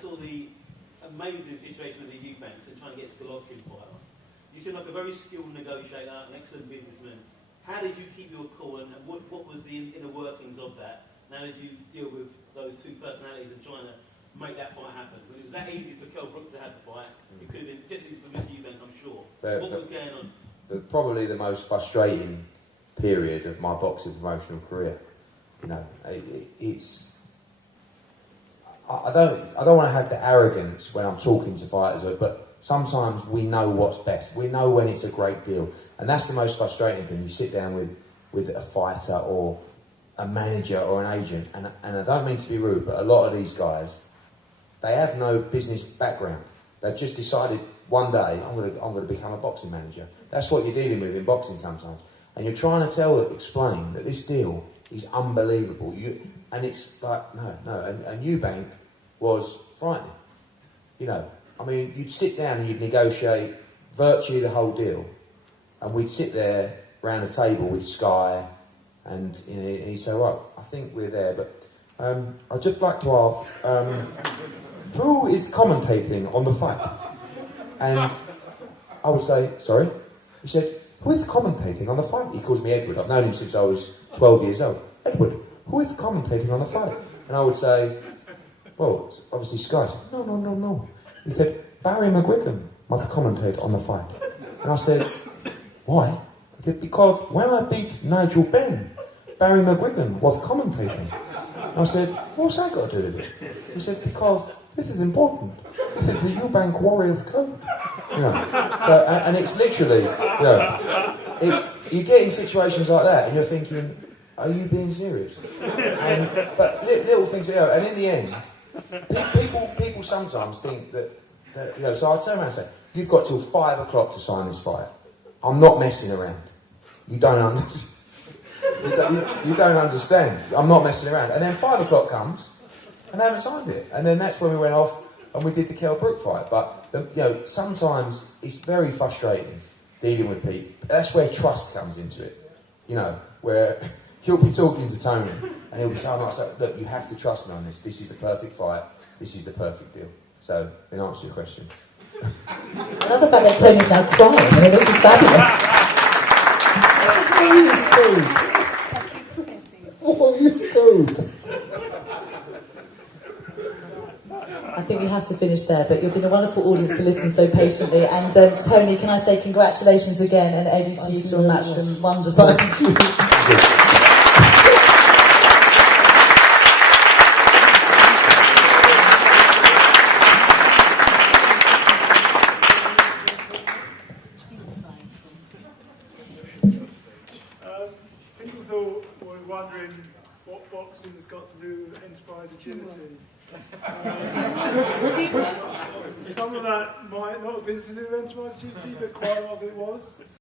saw the amazing situation with the Eubank and trying to get to the Golovkin fight, you seem like a very skilled negotiator, an excellent businessman. How did you keep your cool, and what was the inner workings of that? How did you deal with those two personalities and trying to make that fight happen? It was that easy for Kell Brook to have the fight. It could have been just easy for Mr. Eubank, I'm sure. What was going on? Probably the most frustrating period of my boxing promotional career. You know, it's. I don't want to have the arrogance when I'm talking to fighters, but sometimes we know what's best. We know when it's a great deal, and that's the most frustrating thing. You sit down with a fighter or a manager or an agent, and I don't mean to be rude, but a lot of these guys, they have no business background. They've just decided one day, I'm going to become a boxing manager. That's what you're dealing with in boxing sometimes, and you're trying to explain that this deal is unbelievable. And it's like, no. And Eubank was frightening. You know, I mean, you'd sit down and you'd negotiate virtually the whole deal. And we'd sit there round a table with Sky, and you know, he'd say, right, I think we're there, but I'd just like to ask, who is commentating on the fight? And I would say, sorry? He said, who is commentating on the fight? He calls me Edward. I've known him since I was 12 years old. Edward, who is commentating on the fight? And I would say, well, it's obviously Sky. He said, no. He said, Barry McGuigan must commentate on the fight. And I said, why? He said, because when I beat Nigel Benn, Barry McGuigan was commentating. And I said, what's that got to do with it? He said, because this is important. This is the Eubank Warriors Code. You know, so, and it's literally, you know, you get in situations like that and you're thinking, are you being serious? But little things, you know, and in the end, people sometimes think that, you know, so I turn around and say, you've got till 5 o'clock to sign this fight. I'm not messing around. You don't understand. You don't understand. I'm not messing around. And then 5 o'clock comes, and they haven't signed it. And then that's when we went off and we did the Kell Brook fight. But, you know, sometimes it's very frustrating dealing with people. That's where trust comes into it. You know, where he'll be talking to Tony and he'll be saying, look, you have to trust me on this. This is the perfect fight. This is the perfect deal. So, in answer to your question. I love the fact that Tony's now crying. I mean, this is fabulous. Oh, you scold. I think we have to finish there, but you've been a wonderful audience to listen so patiently. And Tony, can I say congratulations again, and Eddie to you to a match from wonderful. Thank you. People were wondering what boxing has got to do with enterprise agility. Some of that might not have been to do with enterprise agility, but quite a lot of it was.